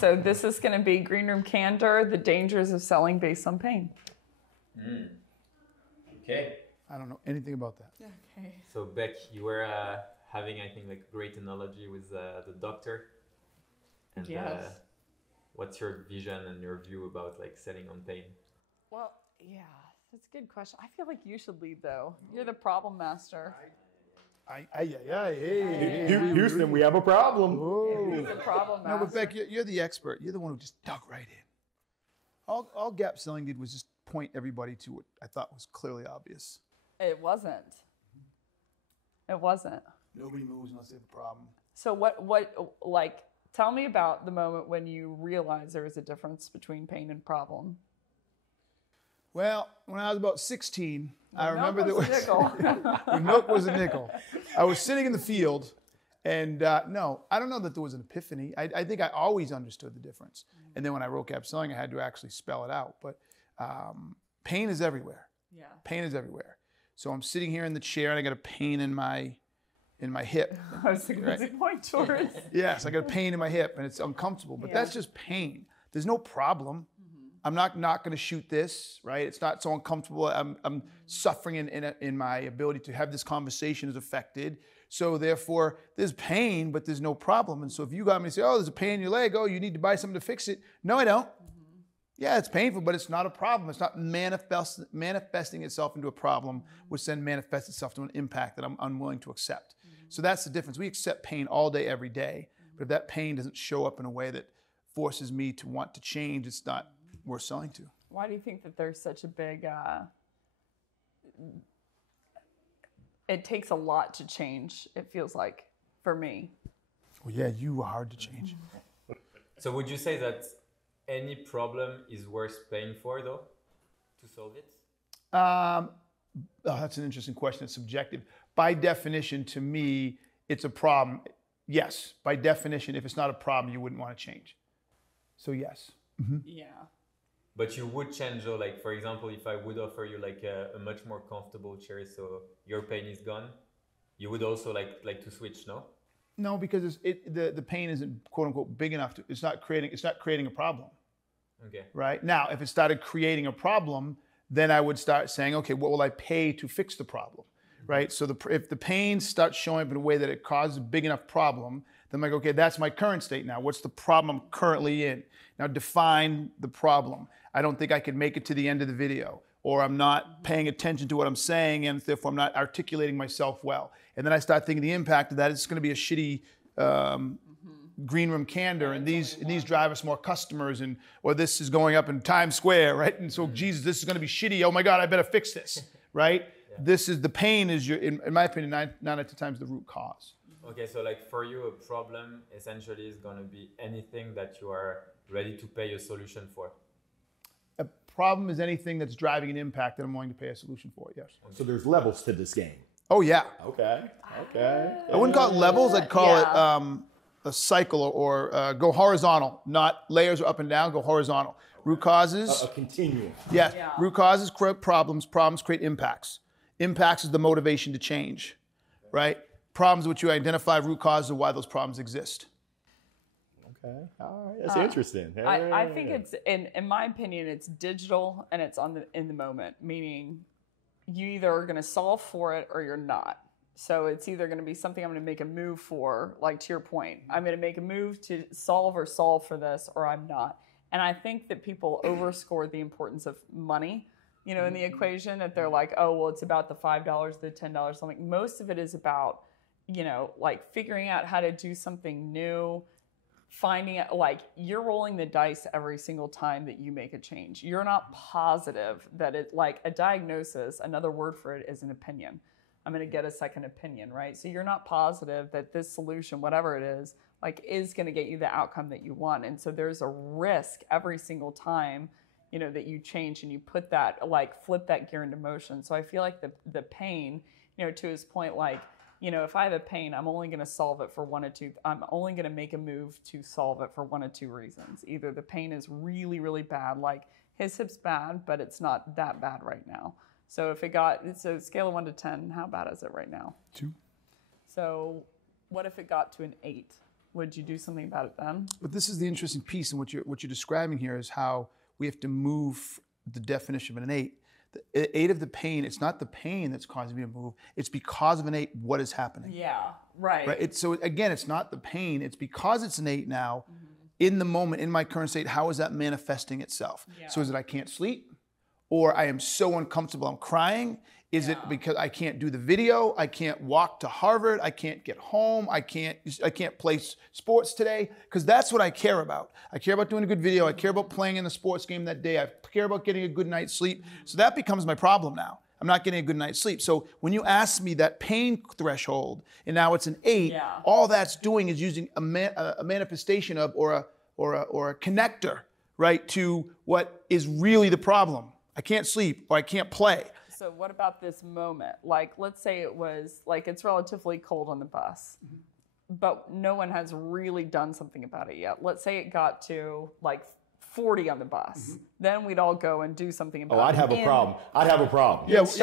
So this is going to be Green Room Candor, the dangers of selling based on pain. Okay. I don't know anything about that. Okay. So Becc, you were having, I think, like a great analogy with the doctor. And Yes. what's your vision and your view about like selling on pain? Well, yeah, that's a good question. I feel like you should lead though. You're the problem master. Hey. Houston, we have a problem. He's the problem No, master. but Becc, you're the expert. You're the one who just dug right in. All gap selling did was just point everybody to what I thought was clearly obvious. It wasn't. It wasn't. Nobody moves unless they have a problem. So like, tell me about the moment when you realized there was a difference between pain and problem. Well, when I was about 16, I remember Milk was a nickel. when milk was a nickel. I was sitting in the field, and no, I don't know that there was an epiphany. I think I always understood the difference. And then when I wrote Gap Selling, I had to actually spell it out. But pain is everywhere. Yeah. Pain is everywhere. So I'm sitting here in the chair, and I got a pain in my hip. I was thinking, what's he point towards? Yes, I got a pain in my hip, and it's uncomfortable. But that's just pain. There's no problem. I'm not going to shoot this, right? It's not so uncomfortable. I'm suffering in my ability to have this conversation is affected. So therefore, there's pain, but there's no problem. And so if you got me and say, oh, there's a pain in your leg, oh, you need to buy something to fix it. No, I don't. Yeah, it's painful, but it's not a problem. It's not manifesting itself into a problem, which then manifests itself to an impact that I'm unwilling to accept. So that's the difference. We accept pain all day, every day. But if that pain doesn't show up in a way that forces me to want to change, it's not worth selling to. Why do you think that there's such a big, it takes a lot to change, it feels like, for me. Well, yeah, you are hard to change. So would you say that any problem is worth paying for, though, to solve it? That's an interesting question. It's subjective. By definition, to me, it's a problem. Yes, by definition, if it's not a problem, you wouldn't want to change. So yes. Yeah. But you would change, though, like, for example, if I would offer you like a much more comfortable chair so your pain is gone, you would also like to switch, no? No, because the pain isn't quote unquote big enough to, it's not creating a problem. Okay. Right? Now, if it started creating a problem, then I would start saying, okay, what will I pay to fix the problem? Right? So if the pain starts showing up in a way that it causes a big enough problem, then I'm like, okay, that's my current state now. What's the problem I'm currently in? Now define the problem. I don't think I could make it to the end of the video, or I'm not paying attention to what I'm saying, and therefore I'm not articulating myself well. And then I start thinking the impact of that is going to be a shitty Green Room Candor, and these drive us more customers, or this is going up in Times Square, right? And so, Jesus, this is going to be shitty. Oh my God, I better fix this, right? This is the pain is in my opinion, 9 out of 10 times the root cause. Okay, so like for you, a problem essentially is going to be anything that you are ready to pay a solution for. A problem is anything that's driving an impact that I'm willing to pay a solution for, yes. So there's levels to this game. Oh, yeah. Okay. I wouldn't call it levels. I'd call it a cycle or go horizontal, not layers or up and down, go horizontal. Root causes. A continuum. Yes. Yeah. Root causes create problems. Problems create impacts. Impacts is the motivation to change, right? Problems which you identify, root causes are why those problems exist. Okay. All right. That's interesting. I think it's, in my opinion, it's digital and it's in the moment, meaning you either are going to solve for it or you're not. So it's either going to be something I'm going to make a move for, like to your point, I'm going to make a move to solve for this, or I'm not. And I think that people overscore the importance of money, in the equation, that they're like, oh, well, it's about the $5, the $10, something. Most of it is about, like figuring out how to do something new, finding out, like you're rolling the dice every single time that you make a change. You're not positive that it, like a diagnosis, another word for it is an opinion. I'm going to get a second opinion, right? So you're not positive that this solution, whatever it is going to get you the outcome that you want. And so there's a risk every single time, that you change and you put that, flip that gear into motion. So I feel like the pain, to his point, if I have a pain, I'm only going to solve it for one or two. I'm only going to make a move to solve it for one or two reasons. Either the pain is really, really bad, like his hip's bad, but it's not that bad right now. So if it's a scale of 1 to 10, how bad is it right now? 2. So what if it got to an 8? would you do something about it then? But this is the interesting piece, and what you're describing here is how we have to move the definition of an innate. The innate of the pain, it's not the pain that's causing me to move, it's because of innate what is happening. Yeah, right. Right? So again, it's not the pain, it's because it's innate now, in the moment, in my current state, how is that manifesting itself? Yeah. So is it I can't sleep? Or I am so uncomfortable, I'm crying? Is it because I can't do the video? I can't walk to Harvard. I can't get home. I can't play sports today? Because that's what I care about. I care about doing a good video. I care about playing in the sports game that day. I care about getting a good night's sleep. So that becomes my problem now. I'm not getting a good night's sleep. So when you ask me that pain threshold, and now it's an 8, all that's doing is using a manifestation of or a connector, right, to what is really the problem. I can't sleep or I can't play. So what about this moment? Like, let's say it was, like, it's relatively cold on the bus, but no one has really done something about it yet. Let's say it got to, like, 40 on the bus. Then we'd all go and do something about it. Oh, I'd have a problem. I'd have a problem. Because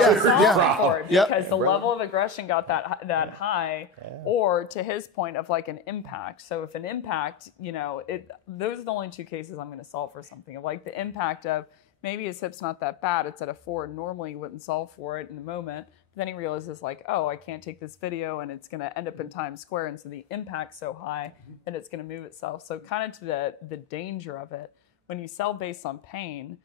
the level of aggression got that high, or to his point of like an impact. So if an impact, those are the only 2 cases I'm going to solve for something. Like the impact of, maybe his hip's not that bad, it's at a 4, normally you wouldn't solve for it in the moment. But then he realizes like, oh, I can't take this video and it's gonna end up in Times Square, and so the impact's so high that it's gonna move itself. So kind of to the danger of it, when you sell based on pain,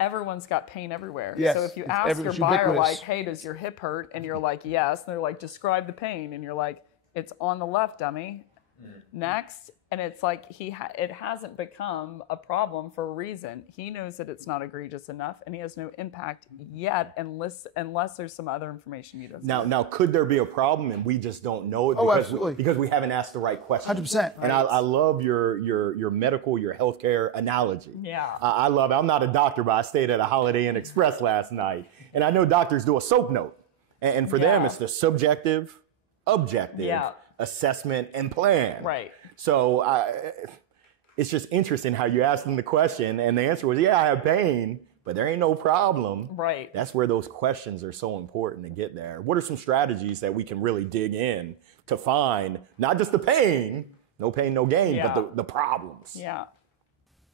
everyone's got pain everywhere. Yes, so if you ask your buyer ubiquitous. like, hey, does your hip hurt? And you're like, yes. And they're like, describe the pain. And you're like, it's on the left, dummy. Next. And it's like it hasn't become a problem for a reason. He knows that it's not egregious enough, and he has no impact yet unless there's some other information he doesn't know. Now, could there be a problem and we just don't know it because we haven't asked the right question? 100%. And I love your medical, your healthcare analogy. Yeah. I love it. I'm not a doctor, but I stayed at a Holiday Inn Express last night, and I know doctors do a SOAP note, and for them it's the subjective, objective assessment and plan. Right. So it's just interesting how you asked them the question, and the answer was, yeah, I have pain, but there ain't no problem. Right. That's where those questions are so important to get there. What are some strategies that we can really dig in to find not just the pain, no pain, no gain, but the problems? Yeah.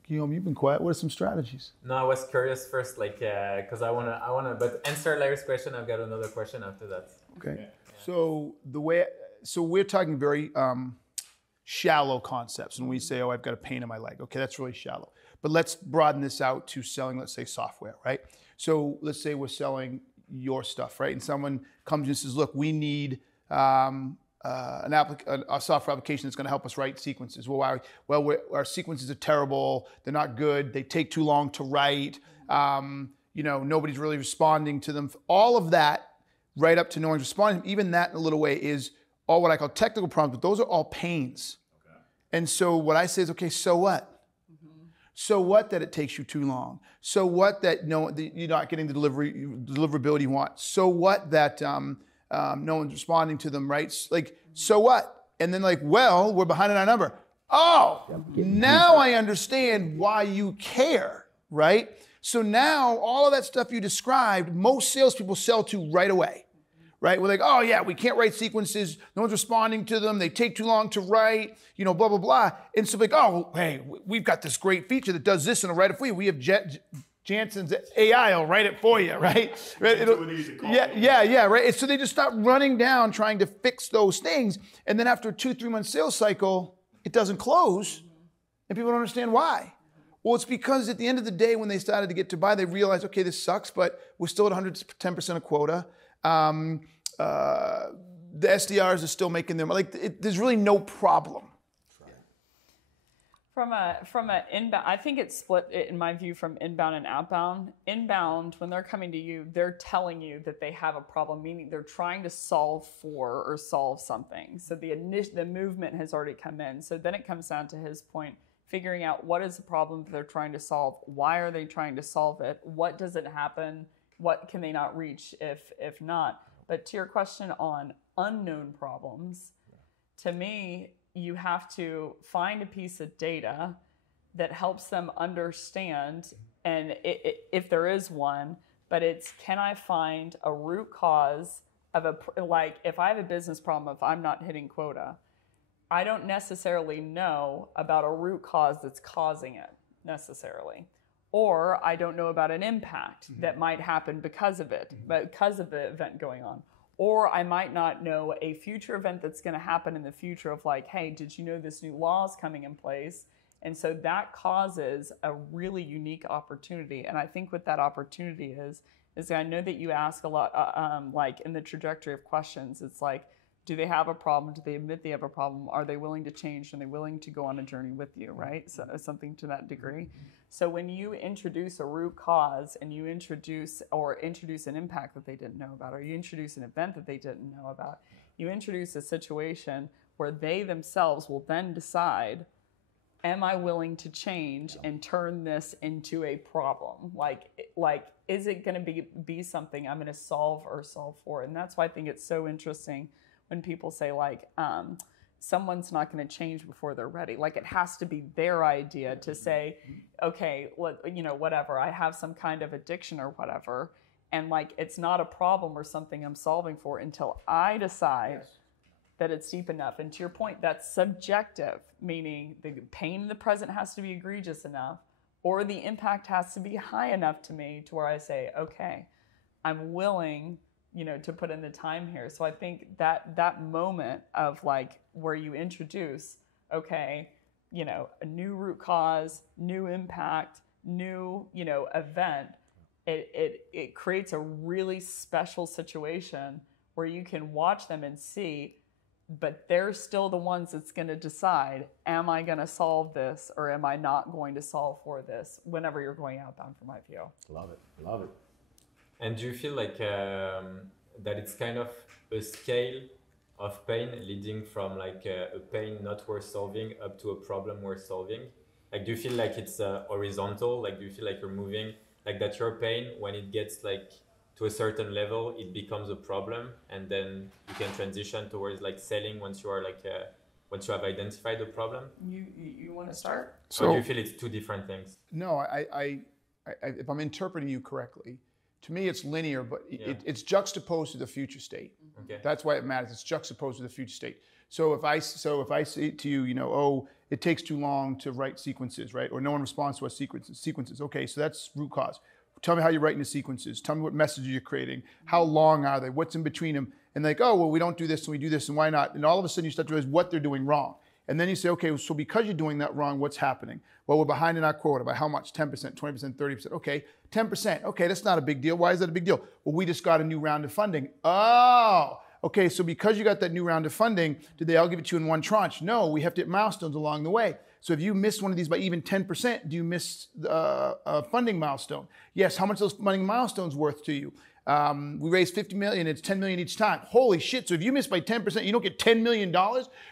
Guillaume, you've been quiet. What are some strategies? No, I was curious first, like, because I wanna, but answer Larry's question. I've got another question after that. Okay. Yeah. So we're talking very shallow concepts when we say, oh, I've got a pain in my leg. Okay, that's really shallow. But let's broaden this out to selling, let's say, software, right? So let's say we're selling your stuff, right? And someone comes and says, look, we need a software application that's going to help us write sequences. Our sequences are terrible. They're not good. They take too long to write. Nobody's really responding to them. All of that, right up to no one's responding, even that in a little way is all what I call technical problems, but those are all pains. Okay. And so what I say is, okay, so what? So what that it takes you too long? So what that you're not getting the deliverability you want? So what that no one's responding to them, right? Like, so what? And then like, well, we're behind on our number. Oh, now I understand why you care, right? So now all of that stuff you described, most salespeople sell to right away. Right? We're like, oh yeah, we can't write sequences. No one's responding to them. They take too long to write, blah, blah, blah. And so like, oh, hey, we've got this great feature that does this and it'll write it for you. We have Jansen's AI will write it for you, right? Right? Right? And so they just start running down trying to fix those things. And then after a 2-3 month sales cycle, it doesn't close. And people don't understand why. Well, it's because at the end of the day, when they started to get to buy, they realized, okay, this sucks, but we're still at 110% of quota. The SDRs are still making them there's really no problem. From a inbound, I think it's split in my view from inbound and outbound. Inbound, when they're coming to you, they're telling you that they have a problem, meaning they're trying to solve something. So the movement has already come in. So then it comes down to his point, figuring out what is the problem that they're trying to solve. Why are they trying to solve it? What does it happen? What can they not reach if not? But to your question on unknown problems, to me, you have to find a piece of data that helps them understand, and if there is one, but it's, can I find a root cause of if I have a business problem, if I'm not hitting quota, I don't necessarily know about a root cause that's causing it necessarily. Or I don't know about an impact that might happen because of it, because of the event going on. Or I might not know a future event that's going to happen in the future of like, hey, did you know this new law is coming in place? And so that causes a really unique opportunity. And I think what that opportunity is I know that you ask a lot, like in the trajectory of questions, it's like, do they have a problem? Do they admit they have a problem? Are they willing to change? Are they willing to go on a journey with you, right? So something to that degree. So when you introduce a root cause and you introduce an impact that they didn't know about, or you introduce an event that they didn't know about, you introduce a situation where they themselves will then decide, am I willing to change and turn this into a problem? Like is it going to be something I'm going to solve for? And that's why I think it's so interesting when people say like, someone's not going to change before they're ready. Like it has to be their idea to say, okay, whatever, I have some kind of addiction or whatever. And like, it's not a problem or something I'm solving for until I decide that it's deep enough. And to your point, that's subjective, meaning the pain in the present has to be egregious enough, or the impact has to be high enough to me to where I say, okay, I'm willing to put in the time here. So I think that moment of like where you introduce, okay, a new root cause, new impact, new, event, it creates a really special situation where you can watch them and see, but they're still the ones that's going to decide, am I going to solve this or am I not going to solve for this whenever you're going outbound from IPO. Love it. Love it. And do you feel like that it's kind of a scale of pain leading from like a pain not worth solving up to a problem worth solving? Like, do you feel like it's horizontal? Like, do you feel like you're moving, like that your pain, when it gets like to a certain level, it becomes a problem, and then you can transition towards like selling once you are like once you have identified the problem? You want to start? So, or do you feel it's two different things? No, I if I'm interpreting you correctly, to me it's linear, but it's juxtaposed to the future state. Okay. That's why it matters. It's juxtaposed to the future state. So if I say to you, oh, it takes too long to write sequences, right? Or no one responds to our sequences. Okay, so that's root cause. Tell me how you're writing the sequences. Tell me what messages you're creating. How long are they? What's in between them? And like, oh, well, we don't do this and we do this, and why not? And all of a sudden you start to realize what they're doing wrong. And then you say, okay, so because you're doing that wrong, what's happening? Well, we're behind in our quota by how much? 10%, 20%, 30%. Okay, 10%. Okay, that's not a big deal. Why is that a big deal? Well, we just got a new round of funding. Oh, okay, so because you got that new round of funding, did they all give it to you in one tranche? No, we have to hit milestones along the way. So if you miss one of these by even 10%, do you miss a funding milestone? Yes, how much are those funding milestones worth to you? We raised 50 million, it's 10 million each time. Holy shit, so if you miss by 10%, you don't get $10 million?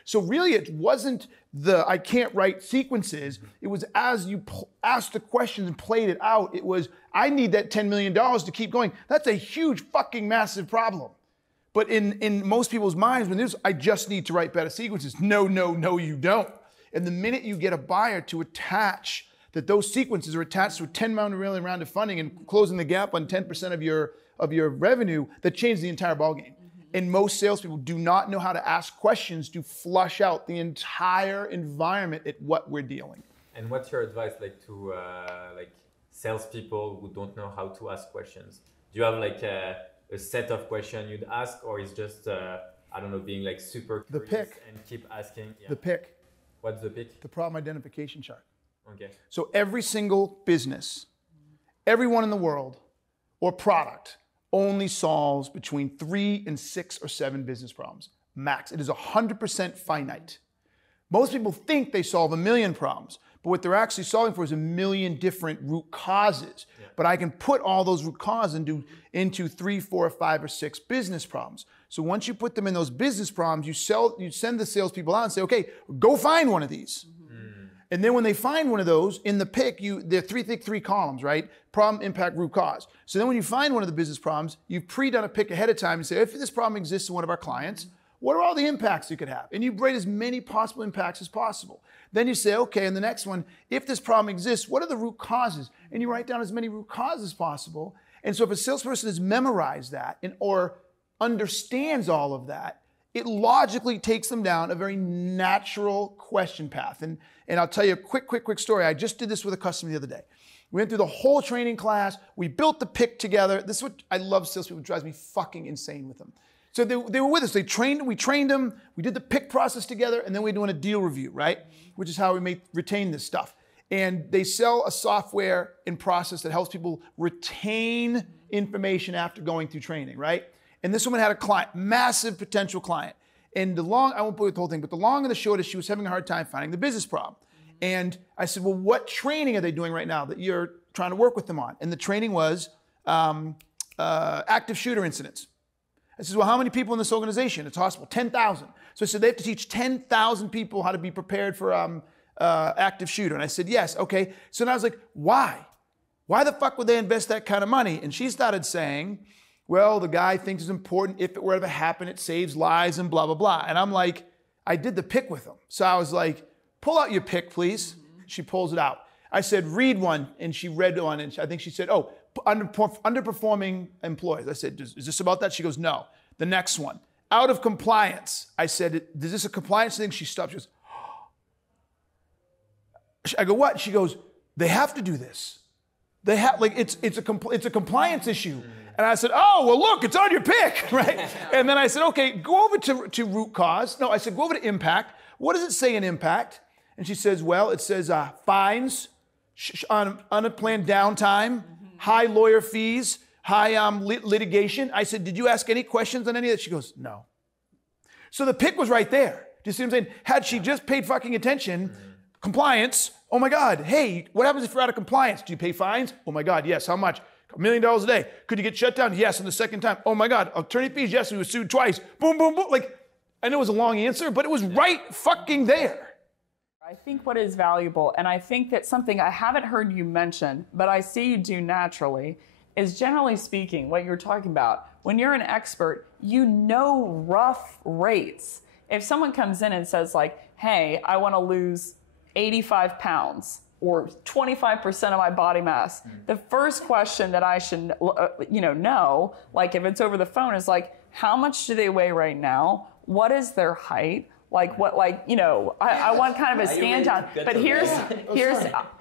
So really it wasn't I can't write sequences. It was as you asked the questions and played it out, it was, I need that $10 million to keep going. That's a huge fucking massive problem. But in most people's minds, when there's, I just need to write better sequences. No, you don't. And the minute you get a buyer to attach that those sequences are attached to a $10 million round of funding and closing the gap on 10% of your revenue, that changes the entire ballgame. And most salespeople do not know how to ask questions to flush out the entire environment at what we're dealing. And what's your advice like to like salespeople who don't know how to ask questions? Do you have like a set of questions you'd ask, or is just I don't know, being like super curious the pick and keep asking? Yeah. The pick. What's the pick? The problem identification chart. Okay. So every single business, everyone in the world, or product only solves between 3 and 6 or 7 business problems, max. It is 100% finite. Most people think they solve 1 million problems, but what they're actually solving for is 1 million different root causes. Yeah. But I can put all those root causes into 3, 4, 5, or 6 business problems. So once you put them in those business problems, you send the salespeople out and say, okay, go find one of these. And then when they find one of those, in the pick, they're three columns, right? Problem, impact, root cause. So then when you find one of the business problems, you've pre-done a pick ahead of time and say, if this problem exists in one of our clients, what are all the impacts you could have? And you rate as many possible impacts as possible. Then you say, okay, in the next one, if this problem exists, what are the root causes? And you write down as many root causes as possible. And so if a salesperson has memorized that or understands all of that, it logically takes them down a very natural question path. And I'll tell you a quick story. I just did this with a customer the other day. We went through the whole training class. We built the pick together. This is what I love salespeople. It drives me fucking insane with them. So they were with us. We trained them. We did the pick process together, and then we're doing a deal review, right? Which is how we retain this stuff. And they sell a software and process that helps people retain information after going through training, right? And this woman had a client, massive potential client. And I won't put the whole thing, but the long and the short is she was having a hard time finding the business problem. And I said, well, what training are they doing right now that you're trying to work with them on? And the training was active shooter incidents. I said, well, how many people in this organization? It's hospital, 10,000. So I said, they have to teach 10,000 people how to be prepared for active shooter. And I said, yes, okay. So then I was like, why? Why the fuck would they invest that kind of money? And she started saying, well, the guy thinks it's important. If it were to happen, it saves lives and blah, blah, blah. And I'm like, I did the pick with them. So I was like, pull out your pick, please. She pulls it out. I said, read one. And she read one. And I think she said, oh, underperforming employees. I said, is this about that? She goes, no. The next one, out of compliance. I said, is this a compliance thing? She stops. She goes, I go, what? She goes, they have to do this. They have, like, it's a compliance issue. And I said, oh, well, look, it's on your pick, right? And then I said, okay, go over to root cause. No, I said, go over to impact. What does it say in impact? And she says, well, it says fines, unplanned downtime, high lawyer fees, high litigation. I said, did you ask any questions on any of that? She goes, no. So the pick was right there. Do you see what I'm saying? Had she just paid fucking attention, compliance, oh my God, hey, what happens if you're out of compliance? Do you pay fines? Oh my God, yes, how much? $1 million a day. Could you get shut down? Yes, and the second time, oh my God, attorney fees, yes, we were sued twice. Boom, boom, boom. Like, I know it was a long answer, but it was right fucking there. I think what is valuable, and I think that something I haven't heard you mention, but I see you do naturally, is generally speaking, what you're talking about. When you're an expert, you know rough rates. If someone comes in and says like, hey, I want to lose 85 pounds or 25% of my body mass, the first question that I should know, like if it's over the phone, is like, how much do they weigh right now? What is their height? Like what, like, I want kind of a stand down. But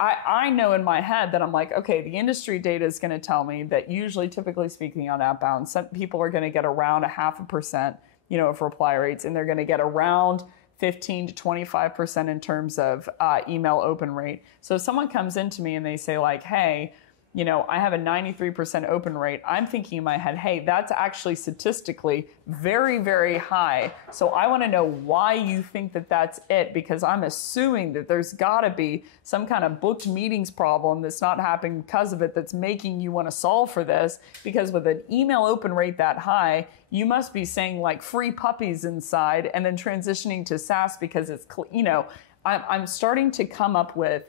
I know in my head that I'm like, okay, the industry data is going to tell me that usually, typically speaking on outbound, some people are going to get around 0.5%, of reply rates, and they're going to get around 15 to 25% in terms of email open rate. So if someone comes into me and they say like, hey, I have a 93% open rate, I'm thinking in my head, hey, that's actually statistically very, very high. So I want to know why you think that that's it, because I'm assuming that there's got to be some kind of booked meetings problem that's not happening because of it that's making you want to solve for this. Because with an email open rate that high, you must be saying like free puppies inside and then transitioning to SaaS because it's, I'm starting to come up with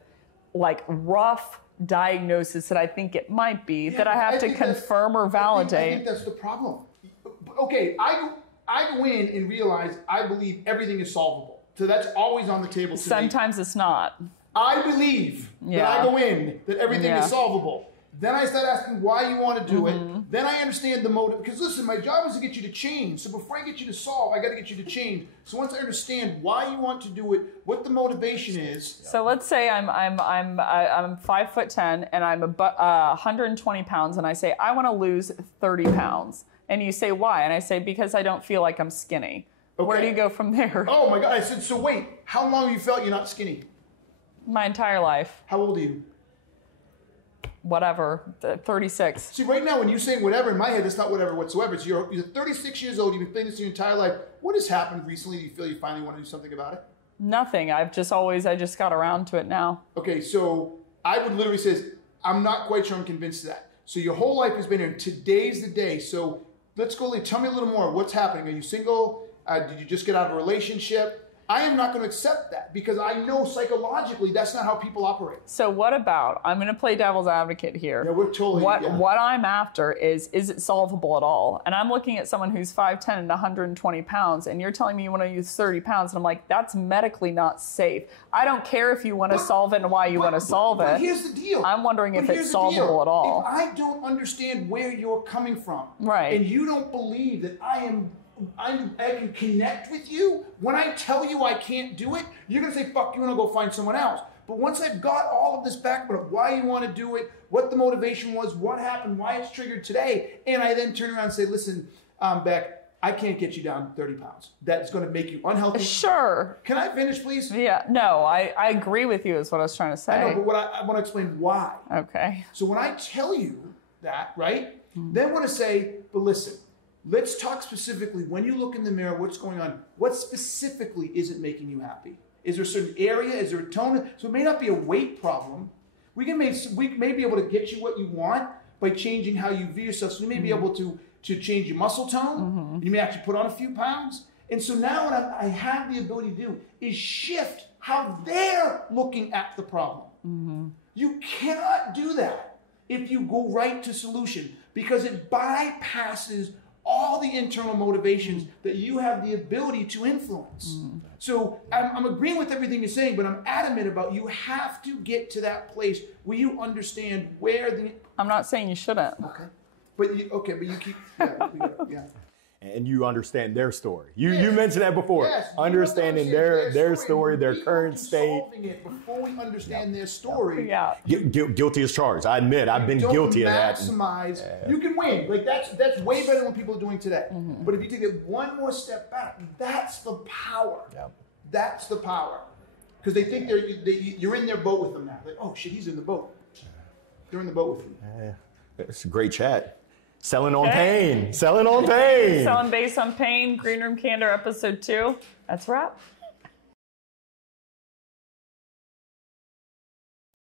like rough diagnosis that I think it might be, that I have to confirm or validate. I think that's the problem. Okay, I go in and realize I believe everything is solvable. So that's always on the table. Sometimes it's not. I believe that I go in that everything is solvable. Then I start asking why you want to do it. Then I understand the motive. Because listen, my job is to get you to change. So before I get you to solve, I got to get you to change. So once I understand why you want to do it, what the motivation is. So let's say I'm 5'10" and I'm 120 pounds, and I say I want to lose 30 pounds, and you say why? And I say because I don't feel like I'm skinny. Okay. Where do you go from there? Oh my God! I said, so wait, how long have you felt you're not skinny? My entire life. How old are you? Whatever, 36. See, right now, when you say whatever, in my head, that's not whatever whatsoever. It's you're 36 years old, you've been playing this your entire life. What has happened recently? Do you feel you finally want to do something about it? Nothing. I just got around to it now. Okay, so I would literally say, I'm not quite sure I'm convinced of that. So your whole life has been here. Today's the day. So let's go, tell me a little more. What's happening? Are you single? Did you just get out of a relationship? I am not going to accept that because I know psychologically that's not how people operate. So what about, I'm going to play devil's advocate here. Yeah, we're totally. What I'm after is it solvable at all? And I'm looking at someone who's 5'10" and 120 pounds, and you're telling me you want to use 30 pounds, and I'm like, that's medically not safe. I don't care if you want to solve it and why you want to solve it. But here's the deal. I'm wondering if it's solvable at all. If I don't understand where you're coming from, right, and you don't believe that I am I can connect with you. When I tell you I can't do it, you're going to say, fuck, you want to go find someone else. But once I've got all of this back about why you want to do it, what the motivation was, what happened, why it's triggered today, and I then turn around and say, listen, Becc, I can't get you down 30 pounds. That's going to make you unhealthy. Sure. Can I finish, please? Yeah. No, I agree with you is what I was trying to say. I know, but I want to explain why. Okay. So when I tell you that, right, then I want to say, but listen, let's talk specifically. When you look in the mirror, what's going on? What specifically is it making you happy? Is there a certain area? Is there a tone? So it may not be a weight problem. We may be able to get you what you want by changing how you view yourself. So we may be able to change your muscle tone. You may actually put on a few pounds. And so now what I have the ability to do is shift how they're looking at the problem. You cannot do that if you go right to solution, because it bypasses all the internal motivations that you have the ability to influence. So I'm agreeing with everything you're saying, but I'm adamant about you have to get to that place where you understand where the... I'm not saying you shouldn't. Okay. But you keep... Yeah. And you understand their story. You mentioned that before. Yes, understanding their story, their current state. Solving it before we understand their story. Yeah. Guilty as charged. I admit, I've been guilty of that. Maximize. You can win. Like that's way better than what people are doing today. But if you take it one more step back, that's the power. Yep. That's the power. Because they think you're in their boat with them now. Like, oh shit, he's in the boat. They're in the boat with you. It's a great chat. Selling on pain. Selling on pain. Selling based on pain. Green Room Candor episode 2. That's a wrap.